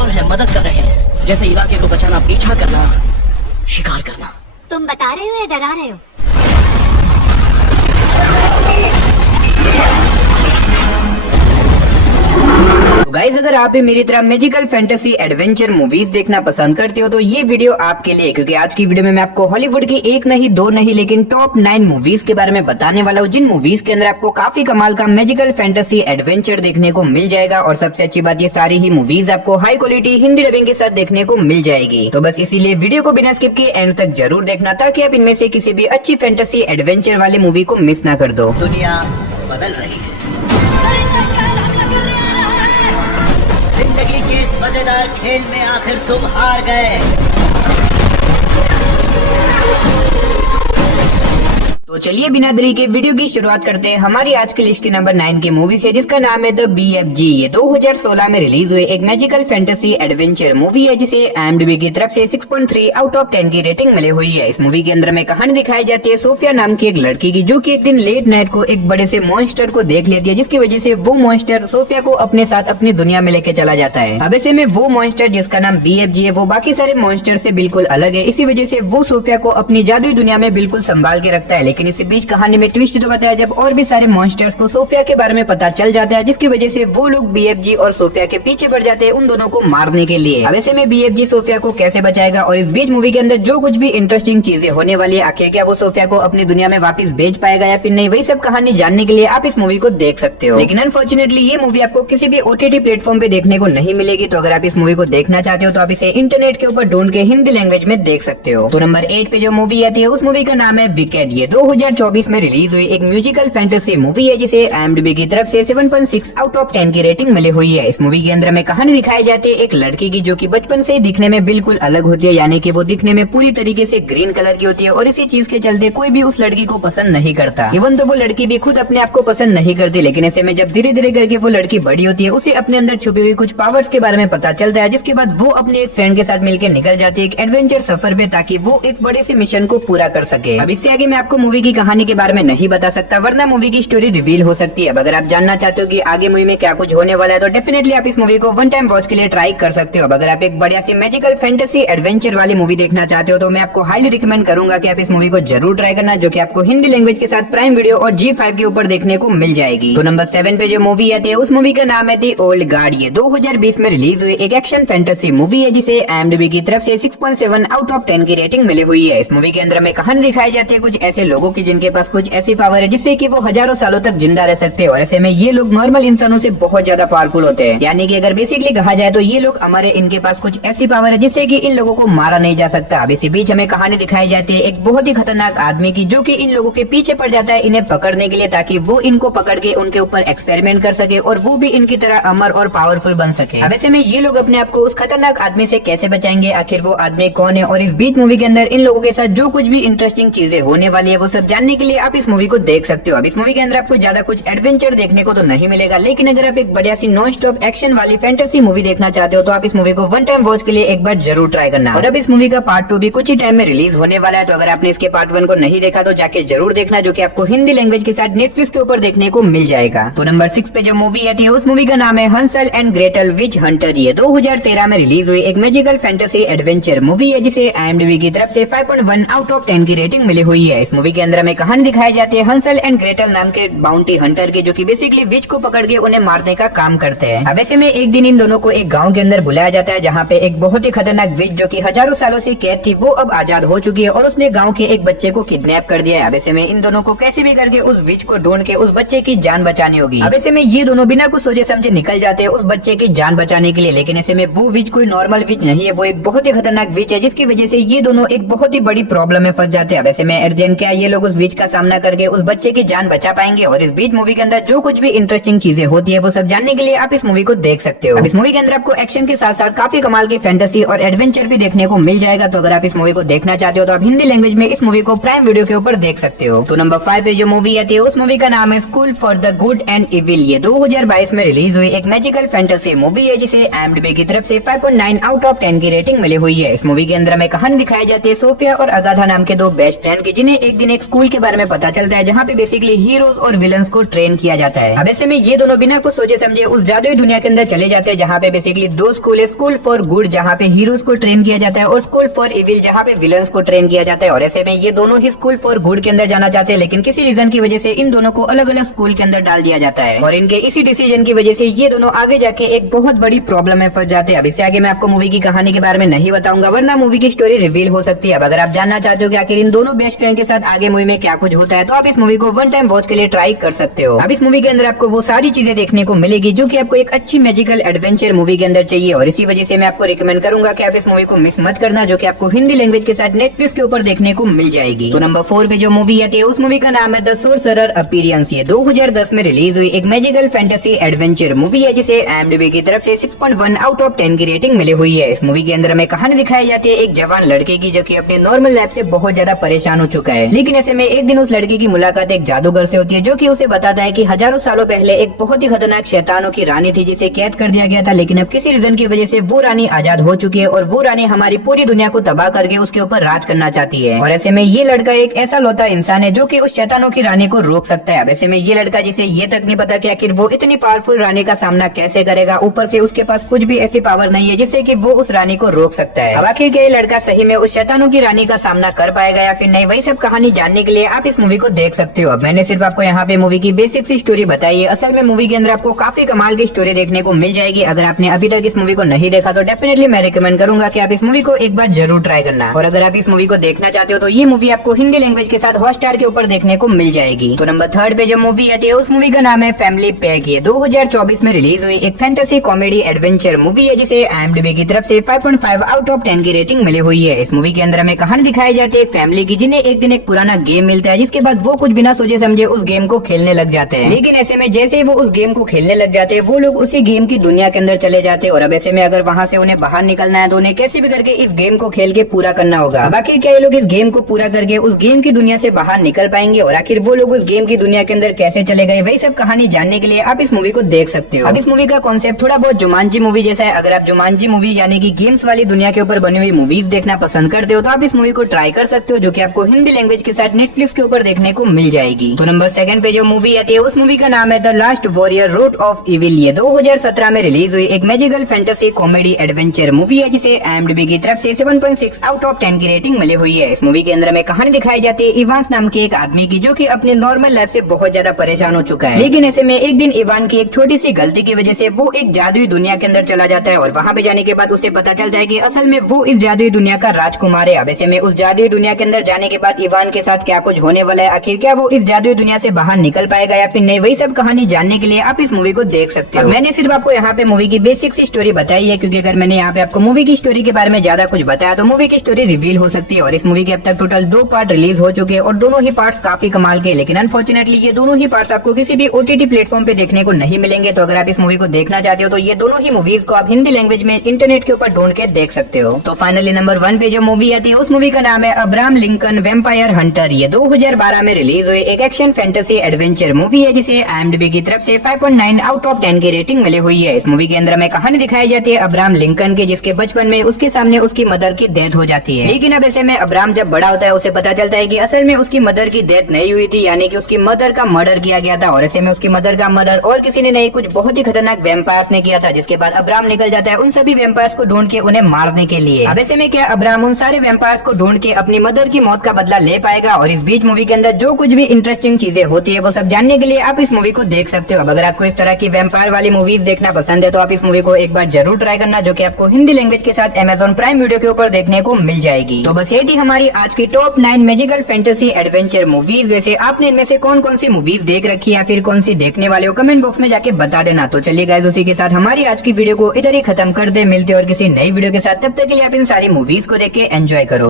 इंसान है, मदद कर रहे हैं, जैसे इलाके को बचाना, पीछा करना, शिकार करना। तुम बता रहे हो या डरा रहे हो? गाइज अगर आप भी मेरी तरह मैजिकल फैंटेसी एडवेंचर मूवीज देखना पसंद करते हो तो ये वीडियो आपके लिए, क्योंकि आज की वीडियो में मैं आपको हॉलीवुड की एक नहीं दो नहीं लेकिन टॉप 9 मूवीज के बारे में बताने वाला हूँ, जिन मूवीज के अंदर आपको काफी कमाल का मैजिकल फैंटेसी एडवेंचर देखने को मिल जाएगा। और सबसे अच्छी बात, ये सारी ही मूवीज आपको हाई क्वालिटी हिंदी डबिंग के साथ देखने को मिल जाएगी। तो बस इसीलिए वीडियो को बिना स्किप किए एंड तक जरूर देखना, ताकि आप इनमें से किसी भी अच्छी फैंटेसी एडवेंचर वाले मूवी को मिस ना कर दो। दुनिया बदल रही है, जिंदगी के इस मजेदार खेल में आखिर तुम हार गए। तो चलिए बिना देरी के वीडियो की शुरुआत करते हैं हमारी आज की लिस्ट की नंबर 9 की मूवी से, जिसका नाम है द BFG। ये 2016 में रिलीज हुई एक मैजिकल फैंटेसी एडवेंचर मूवी है, जिसे IMDb की तरफ से 6.3 आउट ऑफ 10 की रेटिंग मिली हुई है। इस मूवी के अंदर में कहानी दिखाई जाती है सोफिया नाम की एक लड़की की, जो कि एक दिन लेट नाइट को एक बड़े से मॉन्स्टर को देख लेती है, जिसकी वजह से वो मॉन्स्टर सोफिया को अपने साथ अपनी दुनिया में लेके चला जाता है। अब ऐसे में वो मॉन्स्टर जिसका नाम BFG है, वो बाकी सारे मॉन्स्टर से बिल्कुल अलग है। इसी वजह से वो सोफिया को अपनी जादुई दुनिया में बिल्कुल संभाल के रखता है। लेकिन इसी बीच कहानी में ट्विस्ट तो बताया जब और भी सारे मॉन्स्टर्स को सोफिया के बारे में पता चल जाता है, जिसकी वजह से वो लोग BFG और सोफिया के पीछे पड़ जाते हैं उन दोनों को मारने के लिए। अब ऐसे में BFG सोफिया को कैसे बचाएगा, और इस बीच मूवी के अंदर जो कुछ भी इंटरेस्टिंग चीजें होने वाली है, आखिर क्या वो सोफिया को अपनी दुनिया में वापस भेज पाएगा या फिर नहीं, वही सब कहानी जानने के लिए आप इस मूवी को देख सकते हो। लेकिन अनफॉर्चुनेटली ये मूवी आपको किसी भी OTT प्लेटफॉर्म पे देखने को नहीं मिलेगी। तो अगर आप इस मूवी को देखना चाहते हो तो आप इसे इंटरनेट के ऊपर ढूंढ के हिंदी लैंग्वेज में देख सकते हो। तो नंबर 8 पे जो मूवी आती है उस मूवी का नाम है विकेट। ये 2024 में रिलीज हुई एक म्यूजिकल फैंटेसी मूवी है, जिसे IMDb की तरफ से 7.6 आउट ऑफ 10 की रेटिंग मिली हुई है। इस मूवी के अंदर में कहानी दिखाई जाती है एक लड़की की, जो कि बचपन से दिखने में बिल्कुल अलग होती है, यानी कि वो दिखने में पूरी तरीके से ग्रीन कलर की होती है। और इसी चीज के चलते कोई भी उस लड़की को पसंद नहीं करता। इवन तो वो लड़की भी खुद अपने आप को पसंद नहीं करती। लेकिन ऐसे में जब धीरे धीरे करके वो लड़की बड़ी होती है, उसे अपने अंदर छुपी हुई कुछ पावर्स के बारे में पता चलता है, जिसके बाद वो अपने एक फ्रेंड के साथ मिलकर निकल जाती है एक एडवेंचर सफर पे, ताकि वो एक बड़े से मिशन को पूरा कर सके। अब इससे आगे मैं आपको मूवी की कहानी के बारे में नहीं बता सकता, वरना मूवी की स्टोरी रिवील हो सकती है। अब अगर आप जानना चाहते हो कि आगे मूवी में क्या कुछ होने वाला है, तो डेफिनेटली आप इस मूवी को वन टाइम वॉच के लिए ट्राई कर सकते हो। अब अगर आप एक बढ़िया सी मैजिकल फैंटेसी एडवेंचर वाली मूवी देखना चाहते हो तो मैं आपको हाईली रिकमेंड करूंगा कि आप इस मूवी को जरूर ट्राई करना, जो कि आपको हिंदी लैंग्वेज के साथ प्राइम वीडियो और G5 के ऊपर देखने को मिल जाएगी। तो नंबर 7 पे जो मूवी आती है उस मूवी का नाम है दी ओल्ड गार्ड। ये 2020 में रिलीज हुई एक एक्शन फैंटेसी मूवी है, जिसे IMDb की तरफ से 6.7 आउट ऑफ 10 की रेटिंग मिली हुई है। इस मूवी के अंदर में कहानी दिखाई जाती है कुछ ऐसे लोगों की, जिनके पास कुछ ऐसी पावर है जिससे कि वो हजारों सालों तक जिंदा रह सकते हैं। और ऐसे में ये लोग नॉर्मल इंसानों से बहुत ज्यादा पावरफुल होते हैं, यानी कि अगर बेसिकली कहा जाए तो ये लोग हमारे, इनके पास कुछ ऐसी पावर है जिससे कि इन लोगों को मारा नहीं जा सकता। अब इसी बीच हमें कहानी दिखाई जाती है एक बहुत ही खतरनाक आदमी की, जो कि इन लोगों के पीछे पड़ जाता है इन्हें पकड़ने के लिए, ताकि वो इनको पकड़ के उनके ऊपर एक्सपेरिमेंट कर सके और वो भी इनकी तरह अमर और पावरफुल बन सके। अब ऐसे में ये लोग अपने आप को उस खतरनाक आदमी से कैसे बचाएंगे, आखिर वो आदमी कौन है, और इस बीच मूवी के अंदर इन लोगों के साथ जो कुछ भी इंटरेस्टिंग चीजें होने वाली है, वो सब जानने के लिए आप इस मूवी को देख सकते हो। अब इस मूवी के अंदर आपको ज्यादा कुछ एडवेंचर देखने को तो नहीं मिलेगा, लेकिन अगर आप एक बढ़िया सी नॉन स्टॉप एक्शन वाली फैंटेसी मूवी देखना चाहते हो तो आप इस मूवी को वन टाइम वॉच के लिए एक बार जरूर ट्राई करना। और अब इस मूवी का पार्ट 2 भी कुछ ही टाइम में रिलीज होने वाला है, तो अगर आपने इसके पार्ट 1 को नहीं देखा तो जाके जरूर देखना, जो कि आपको हिंदी लैंग्वेज के साथ नेटफ्लिक्स के ऊपर देखने को मिल जाएगा। तो नंबर 6 पे जो मूवी आती है उस मूवी का नाम है Hansal and Gretel which Hunter. ये 2013 में रिलीज हुई एक मैजिकल फैंटेसी एडवेंचर मूवी है, जिसे IMDb की तरफ से 5.1 आउट ऑफ 10 की रेटिंग मिली हुई है। इस मूवी के अंदर हमें कहानी दिखाई जाती है हंसल एंड ग्रेटल नाम के बाउंटी हंटर की, जो कि बेसिकली विच को पकड़ के उन्हें मारने का काम करते हैं। अब ऐसे में एक दिन इन दोनों को एक गांव के अंदर बुलाया जाता है, जहाँ पे एक बहुत ही खतरनाक विच, जो कि हजारों सालों से कैद थी, वो अब आजाद हो चुकी है और उसने गांव के एक बच्चे को किडनैप कर दिया है। अब ऐसे में इन दोनों को कैसे भी करके उस विच को ढूंढ के उस बच्चे की जान बचानी होगी। अब ऐसे में ये दोनों बिना कुछ सोचे समझे निकल जाते हैं उस बच्चे की जान बचाने के लिए। लेकिन ऐसे में वो विच कोई नॉर्मल विच नहीं है, वो एक बहुत ही खतरनाक विच है, जिसकी वजह से ये दोनों एक बहुत ही बड़ी प्रॉब्लम में फंस जाते हैं। अब ऐसे में एट द एंड क्या ये लोग उस विच का सामना करके उस बच्चे की जान बचा पाएंगे? और इस बीच मूवी के अंदर जो कुछ भी इंटरेस्टिंग चीजें होती है वो सब जानने के लिए आप इस मूवी को देख सकते हो। अब इस मूवी के अंदर आपको एक्शन के साथ साथ काफी कमाल की फैंटेसी और एडवेंचर भी देखने को मिल जाएगा। तो अगर आप इस मूवी को देखना चाहते हो तो आप हिंदी लैंग्वेज में इस मूवी को प्राइम वीडियो के ऊपर देख सकते हो। तो नंबर 5 पे जो मूवी आती है उस मूवी का नाम है school for the good and evil. ये 2022 में रिलीज हुई एक मैजिकल फैंटेसी मूवी है, जिसे IMDb की तरफ से 5.9 आउट ऑफ 10 की रेटिंग मिली हुई है। इस मूवी के अंदर हमें कहानी दिखाई जाती है सोफिया और अगाथा नाम के दो बेस्ट फ्रेंड की, जिन्हें एक दिन एक स्कूल के बारे में पता चलता है जहाँ पे बेसिकली हीरोज और विलन्स को ट्रेन किया जाता है। अब ऐसे में ये दोनों बिना कुछ सोचे समझे उस जादुई दुनिया के अंदर चले जाते हैं जहाँ पे बेसिकली दो स्कूल है, स्कूल फॉर गुड जहाँ पे हीरोज को ट्रेन किया जाता है और स्कूल फॉर इविल जहाँ पे विलन्स को ट्रेन किया जाता है। और ऐसे में ये दोनों ही स्कूल फॉर गुड के अंदर जाना चाहते हैं, लेकिन किसी रीजन की वजह से इन दोनों को अलग अलग स्कूल के अंदर डाल दिया जाता है और इनके इसी डिसीजन की वजह से ये दोनों आगे जाके एक बहुत बड़ी प्रॉब्लम में फंस जाते हैं। अब इससे आगे मैं आपको मूवी की कहानी के बारे में नहीं बताऊंगा वरना मूवी की स्टोरी रिवील हो सकती है। अब अगर आप जानना चाहते हो कि आखिर इन दोनों बेस्ट फ्रेंड के साथ आगे मूवी में क्या कुछ होता है तो आप इस मूवी को वन टाइम वॉच के लिए ट्राई कर सकते हो। अब इस मूवी के अंदर आपको वो सारी चीजें देखने को मिलेगी जो कि आपको एक अच्छी मैजिकल एडवेंचर मूवी के अंदर चाहिए और इसी वजह से मैं आपको रिकमेंड करूंगा कि आप इस मूवी को मिस मत करना, जो कि आपको हिंदी लैंग्वेज के साथ नेटफ्लिक्स के ऊपर देखने को मिल जाएगी। तो नंबर 4 पे जो मूवी आती है उस मूवी का नाम है द सोर्सरर अपीयरेंस। ये 2010 में रिलीज हुई एक मैजिकल फैंटेसी एडवेंचर मूवी है जिसे IMDb की तरफ से 6.1 आउट ऑफ 10 की रेटिंग मिली हुई है। इस मूवी के अंदर हमें कहानी दिखाई जाती है एक जवान लड़के की जो कि अपने नॉर्मल लाइफ से बहुत ज्यादा परेशान हो चुका है, लेकिन ऐसे में एक दिन उस लड़के की मुलाकात एक जादूगर से होती है जो कि उसे बताता है कि हजारों सालों पहले एक बहुत ही खतरनाक शैतानों की रानी थी जिसे कैद कर दिया गया था, लेकिन अब किसी रीजन की वजह से वो रानी आजाद हो चुकी है और वो रानी हमारी पूरी दुनिया को तबाह करके उसके ऊपर राज करना चाहती है। और ऐसे में ये लड़का एक ऐसा लौता इंसान है जो कि उस शैतानों की रानी को रोक सकता है। अब ऐसे में ये लड़का जिसे ये तक नहीं पता कि आखिर वो इतनी पावरफुल रानी का सामना कैसे करेगा, ऊपर से उसके पास कुछ भी ऐसी पावर नहीं है जिससे कि वो उस रानी को रोक सकता है। अब आखिर क्या ये लड़का सही में उस शैतानों की रानी का सामना कर पाएगा या फिर नहीं, वही सब कहानी जानने के लिए आप इस मूवी को देख सकते हो। अब मैंने सिर्फ आपको यहाँ पे मूवी की बेसिक सी स्टोरी बताई है, असल में मूवी के अंदर आपको काफी कमाल की स्टोरी देखने को मिल जाएगी। अगर आपने अभी तक इस मूवी को नहीं देखा तो डेफिनेटली मैं रिकमेंड करूंगा कि आप इस मूवी को एक बार जरूर ट्राई करना। और अगर आप इस मूवी को देखना चाहते हो तो ये मूवी आपको हिंदी लैंग्वेज के साथ हॉटस्टार के ऊपर देखने को मिल जाएगी। तो नंबर 3 पे जो मूवी आती है उस मूवी का नाम है फैमिली पैक। ये 2024 में रिलीज हुई एक फैंटेसी कॉमेडी एडवेंचर मूवी है जिसे IMDb की तरफ से 5.5 आउट ऑफ 10 की रेटिंग मिली हुई है। इस मूवी के अंदर हमें कहानी दिखाई जाती है एक फैमिली की जिन्हें एक दिन एक पुराना गेम मिलता है जिसके बाद वो कुछ बिना सोचे समझे उस गेम को खेलने लग जाते हैं, लेकिन ऐसे में जैसे ही वो उस गेम को खेलने लग जाते हैं वो लोग उसी गेम की दुनिया के अंदर चले जाते हैं और अब ऐसे में अगर वहाँ से उन्हें बाहर निकलना है तो उन्हें कैसे भी करके इस गेम को खेल के पूरा करना होगा। अब आखिर क्या ये लोग इस गेम को पूरा करके उस गेम की दुनिया से बाहर निकल पाएंगे और आखिर वो लोग उस गेम की दुनिया के अंदर कैसे चले गए, वही सब कहानी जानने के लिए आप इस मूवी को देख सकते हो। अब इस मूवी का कॉन्सेप्ट थोड़ा बहुत जुमांजी मूवी जैसा है। अगर आप जुमांजी मूवी यानी कि गेम्स वाली दुनिया के ऊपर बनी हुई मूवीज देखना पसंद करते हो तो आप इस मूवी को ट्राई कर सकते हो, जो कि आपको हिंदी लैंग्वेज के साथ नेटफ्लिक्स के ऊपर देखने को मिल जाएगी। तो नंबर 2 पे जो मूवी आती है उस मूवी का नाम है the last warrior root of evil. ये 2017 में रिलीज हुई एक magical fantasy comedy adventure movie है जिसे IMDb की तरफ से 7.6 आउट ऑफ 10 की रेटिंग मिली हुई है। इस मूवी के अंदर हमें कहानी दिखाई जाती है इवान नाम के एक आदमी की जो कि अपने नॉर्मल लाइफ से बहुत ज्यादा परेशान हो चुका है, लेकिन ऐसे में एक दिन इवान की एक छोटी सी गलती की वजह से वो एक जादुई दुनिया के अंदर चला जाता है और वहाँ पे जाने के बाद उसे पता चलता है कि असल में वो इस जादुई दुनिया का राजकुमार है। अब ऐसे में उस जादुई दुनिया के अंदर जाने के बाद इवान के साथ क्या कुछ होने वाला है, आखिर क्या वो इस जादुई दुनिया से बाहर निकल पाएगा या फिर नहीं, वही सब कहानी जानने के लिए आप इस मूवी को देख सकते हो। मैंने सिर्फ आपको यहाँ पे मूवी की बेसिक सी स्टोरी बताई है क्योंकि अगर मैंने यहाँ पे आपको मूवी की स्टोरी के बारे में ज्यादा कुछ बताया तो मूवी की स्टोरी रिवील हो सकती है। और इस मूवी के अब तक टोटल 2 पार्ट रिलीज हो चुके हैं और दोनों ही पार्ट्स काफी कमाल के, लेकिन अनफॉर्चुनेटली ये दोनों ही पार्ट्स आपको किसी भी OTT प्लेटफॉर्म पे देखने को नहीं मिलेंगे। तो अगर आप इस मूवी को देखना चाहते हो तो ये दोनों ही मूवीज को आप हिंदी लैंग्वेज में इंटरनेट के ऊपर ढूंढ के देख सकते हो। तो फाइनली नंबर 1 पे जो मूवी आती है उस मूवी का नाम है अब्राहम लिंकन वैम्पायर हंटर। ये 2012 में रिलीज हुई एक एक्शन फैंटेसी एडवेंचर मूवी है जिसे IMDb की तरफ से 5.9 आउट ऑफ 10 की रेटिंग मिली हुई है। इस मूवी के अंदर हमें कहानी दिखाई जाती है अब्राहम लिंकन के जिसके बचपन में उसके सामने उसकी मदर की डेथ हो जाती है, लेकिन अब ऐसे में अब्राहम जब बड़ा होता है उसे पता चलता है कि असल में उसकी मदर की डेथ नहीं हुई थी, यानी कि उसकी मदर का मर्डर किया गया था। और ऐसे में उसकी मदर का मर्डर और किसी ने नहीं, कुछ बहुत ही खतरनाक वैम्पायर्स ने किया था, जिसके बाद अब्राहम निकल जाता है उन सभी वैम्पायर्स को ढूंढ के उन्हें मारने के लिए। अब ऐसे में क्या अब्राहम उन सारे वैम्पायर्स को ढूंढ के अपनी मदर की मौत का बदला ले पाएगा? और इस बीच मूवी के अंदर जो कुछ भी इंटरेस्टिंग चीजें होती है वो सब जानने के लिए आप इस मूवी को देख सकते हो। अब अगर आपको इस तरह की वैम्पायर वाली मूवीज देखना पसंद है तो आप इस मूवी को एक बार जरूर ट्राई करना, जो कि आपको हिंदी लैंग्वेज के साथ Amazon प्राइम वीडियो के ऊपर देखने को मिल जाएगी। तो बस ये थी हमारी आज की top 9 magical fantasy adventure movies. वैसे आपने इनमें से कौन कौन सी मूवीज देख रखी है या फिर कौन सी देखने वाले हो, कमेंट बॉक्स में जाके बता देना। तो चलिए गाइस, उसी के साथ हमारी आज की वीडियो को इधर ही खत्म कर दे। मिलते और किसी नई वीडियो के साथ, तब तक के लिए आप इन सारी मूवीज को देख के एंजॉय करो।